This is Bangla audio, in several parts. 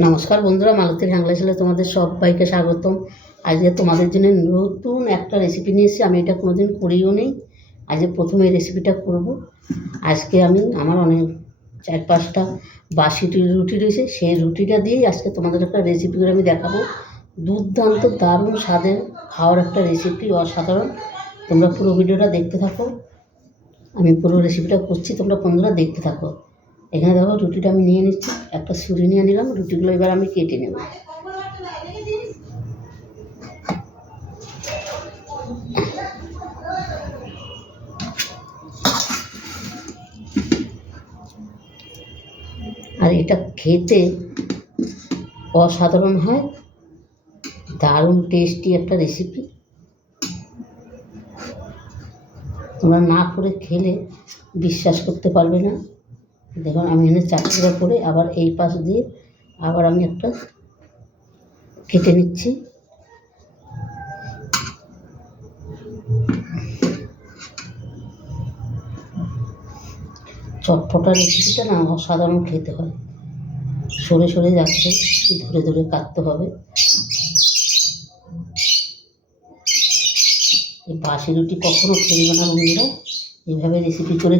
নমস্কার বন্ধুরা, মালতীর হ্যাংলা ছেলে তোমাদের সবাইকে স্বাগতম। আজকে তোমাদের জন্য নতুন একটা রেসিপি নিয়ে এসেছি। আমি এটা কোনোদিন করিও নেই, আজকে প্রথমে এই রেসিপিটা করব। আজকে আমি আমার অনেক 4-5টা বাসি রুটি রয়েছে, সেই রুটিটা দিয়েই আজকে তোমাদের একটা রেসিপি করে আমি দেখাবো। দুর্দান্ত দারুণ স্বাদের খাওয়ার একটা রেসিপি, অসাধারণ। তোমরা পুরো ভিডিওটা দেখতে থাকো, আমি পুরো রেসিপিটা করছি, তোমরা বন্ধুরা দেখতে থাকো। এখানে দেখো রুটিটা আমি নিয়ে নিচ্ছি, একটা ছুরি নিয়ে নিলাম। রুটিগুলো এবার আমি কেটে নেব। আর এটা খেতে অসাধারণ হয়, দারুণ টেস্টি একটা রেসিপি। তোমরা না করে খেলে বিশ্বাস করতে পারবে না। দেখুন আমি এখানে চাকরিটা করে আবার এই পাশ দিয়ে আবার আমি একটা কেটে নিচ্ছি। চটপটা রেসিপিটা না অসাধারণ খেতে হয়। সরে সরে যাচ্ছে, ধরে ধরে কাটতে হবে। এই বাসি রুটি কখনো খেলবে না বন্ধুরা, এইভাবে রেসিপি করে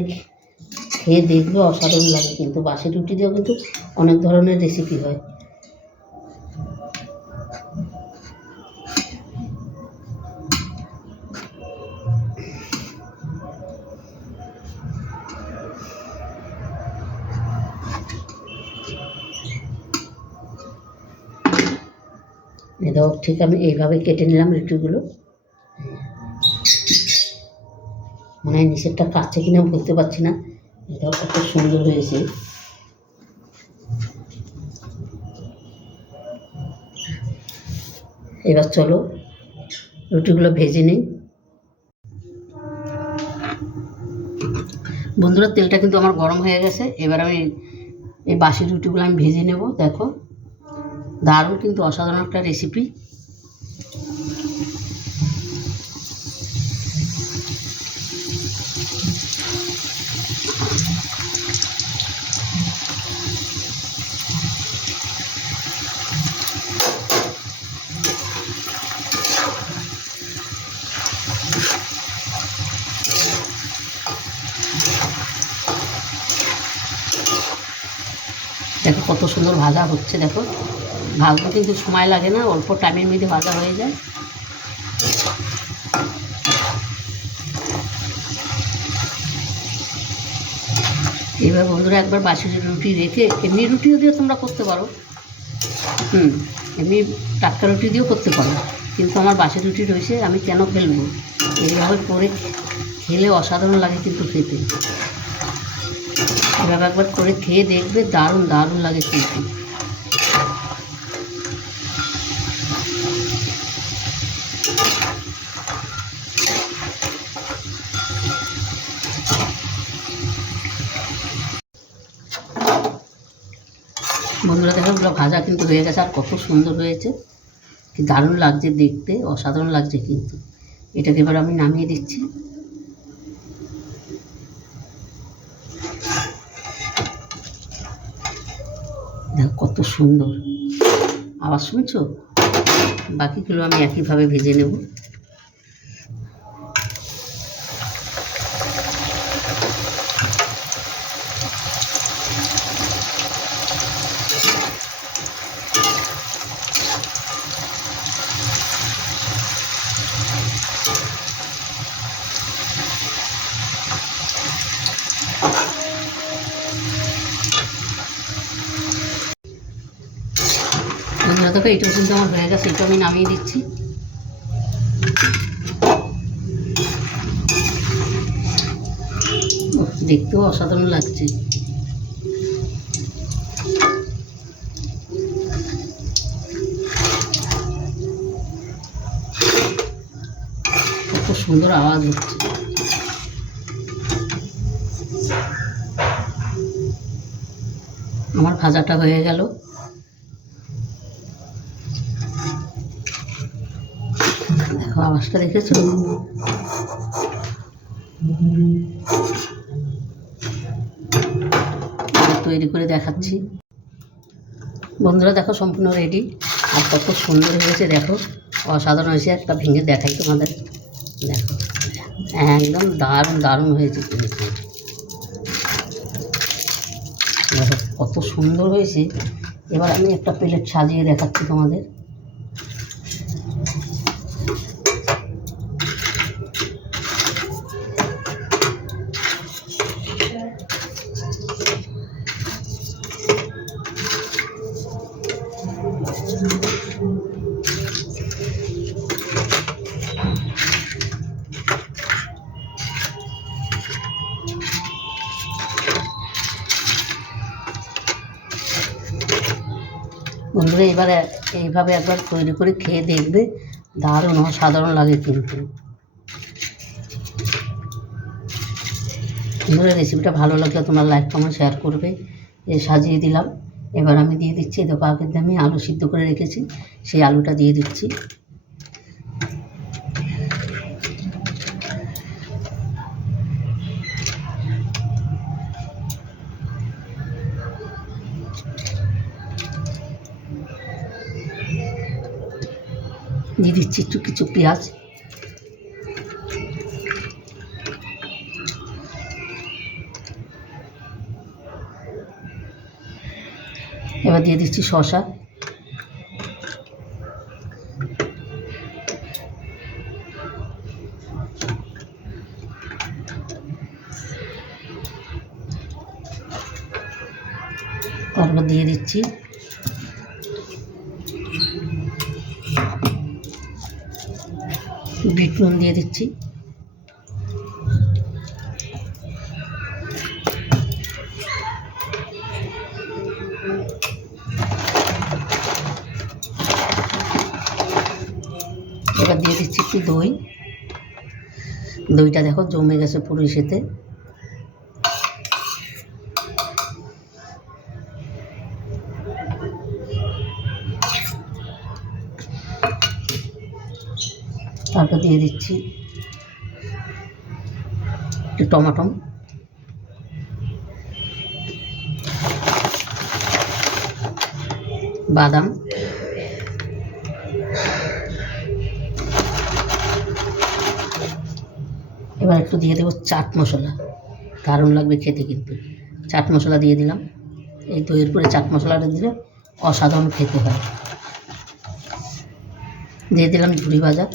খেয়ে দেখবে, অসাধারণ লাগে। কিন্তু বাসি রুটি দিয়েও কিন্তু অনেক ধরনের রেসিপি হয়। এটাও ঠিক আমি এইভাবে কেটে নিলাম রুটিগুলো। মনে হয় নিচেরটা কাটছে কিনা বুঝতে পারছি না। এটাও কত সুন্দর হয়েছে। এবার চলো রুটিগুলো ভেজে নিই। বন্ধুরা তেলটা কিন্তু আমার গরম হয়ে গেছে। এবার আমি এই বাসি রুটিগুলো আমি ভেজে নেব। দেখো দারুণ কিন্তু অসাধারণ একটা রেসিপি। দেখো কত সুন্দর ভাজা হচ্ছে। দেখো ভাজতে কিন্তু সময় লাগে না, অল্প টাইমের মধ্যে ভাজা হয়ে যায়। এবার বন্ধুরা একবার বাসি রুটি রেখে এমনি রুটিও দিয়ে তোমরা করতে পারো, এমনি টাটকা রুটি দিয়েও করতে পারো। কিন্তু আমার বাসি রুটি রয়েছে, আমি কেন ফেলবো? এইভাবে করে খেলে অসাধারণ লাগে কিন্তু খেতে। এভাবে একবার করে খেয়ে দেখবে, দারুণ দারুণ লাগে কিন্তু। বন্ধুরা দেখো ওগুলো ভাজা কিন্তু হয়ে গেছে, আর কত সুন্দর হয়েছে, কি দারুণ লাগছে দেখতে, অসাধারণ লাগছে কিন্তু। এটাকে এবার আমি নামিয়ে দিচ্ছি। দেখো কত সুন্দর আওয়াজ শুনছো? বাকিগুলো আমি একইভাবে ভেজে নেব। বন্ধুরা দেখো এটাও কিন্তু আমার হয়ে গেছে, এটা আমি নামিয়ে দিচ্ছি। দেখতেও অসাধারণ লাগছে। কত সুন্দর আওয়াজ হচ্ছে। আমার ভাজাটা হয়ে গেল। দেখো আওয়াজটা দেখেছো? তৈরি করে দেখাচ্ছি। বন্ধুরা দেখো সম্পূর্ণ রেডি, আর কত সুন্দর হয়েছে দেখো, অসাধারণ হয়েছে। একটা ভেঙে দেখাই তোমাদের, দেখো একদম দারুণ দারুণ হয়েছে কিন্তু, দেখো কত সুন্দর হয়েছে। এবার আমি একটা প্লেট সাজিয়ে দেখাচ্ছি তোমাদের। বন্ধুরা এবারে এইভাবে একবার তৈরি করে খেয়ে দেখবে, দারুণ অসাধারণ লাগে কিন্তু। বন্ধুরা রেসিপিটা ভালো লাগলে তোমরা লাইক কমেন্ট শেয়ার করবে। সাজিয়ে দিলাম। এবার আমি দিয়ে দিচ্ছি, দেখো আগের দিয়ে আমি আলু সিদ্ধ করে রেখেছি, সেই আলুটা দিয়ে দিচ্ছি। দিয়ে দিচ্ছি একটু কিছু পেঁয়াজ, এবার দিয়ে দিচ্ছি শসা, তারপর দিয়ে দিচ্ছি বিট নুন, দিয়ে দিচ্ছি এবার দিয়ে দিচ্ছি একটু দই। দইটা দেখো জমে গেছে পুরো ইসেতে। তারপর দিয়ে দিচ্ছি একটু টমাটো, বাদাম, এবার একটু দিয়ে দেবো চাট মশলা, দারুণ লাগবে খেতে কিন্তু। চাট মশলা দিয়ে দিলাম। এই দইয়ের পরে চাট মশলাটা দিলে অসাধারণ খেতে হয়। দিয়ে দিলাম ঝুরি ভাজা,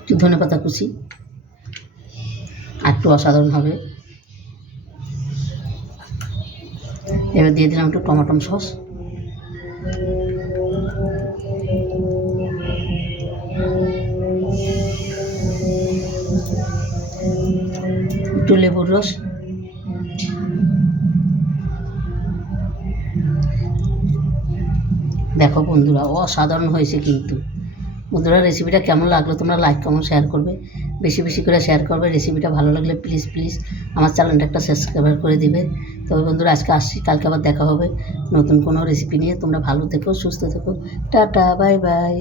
একটু ধনেপাতা কুচি, আর একটু অসাধারণ হবে। এবার দিয়ে দিলাম একটু টমেটো সস, একটু লেবুর রস, দেখো বন্ধুরা অসাধারণ হয়েছে কিন্তু। বন্ধুরা রেসিপিটা কেমন লাগলো তোমরা লাইক কমেন্ট শেয়ার করবে, বেশি বেশি করে শেয়ার করবে। রেসিপিটা ভালো লাগলে প্লিজ প্লিজ আমার চ্যানেলটা একটা সাবস্ক্রাইব করে দিবে। তবে বন্ধুরা আজকে আসছি, কালকে আবার দেখা হবে নতুন কোনো রেসিপি নিয়ে। তোমরা ভালো থেকো, সুস্থ থেকো, টাটা, বাই বাই।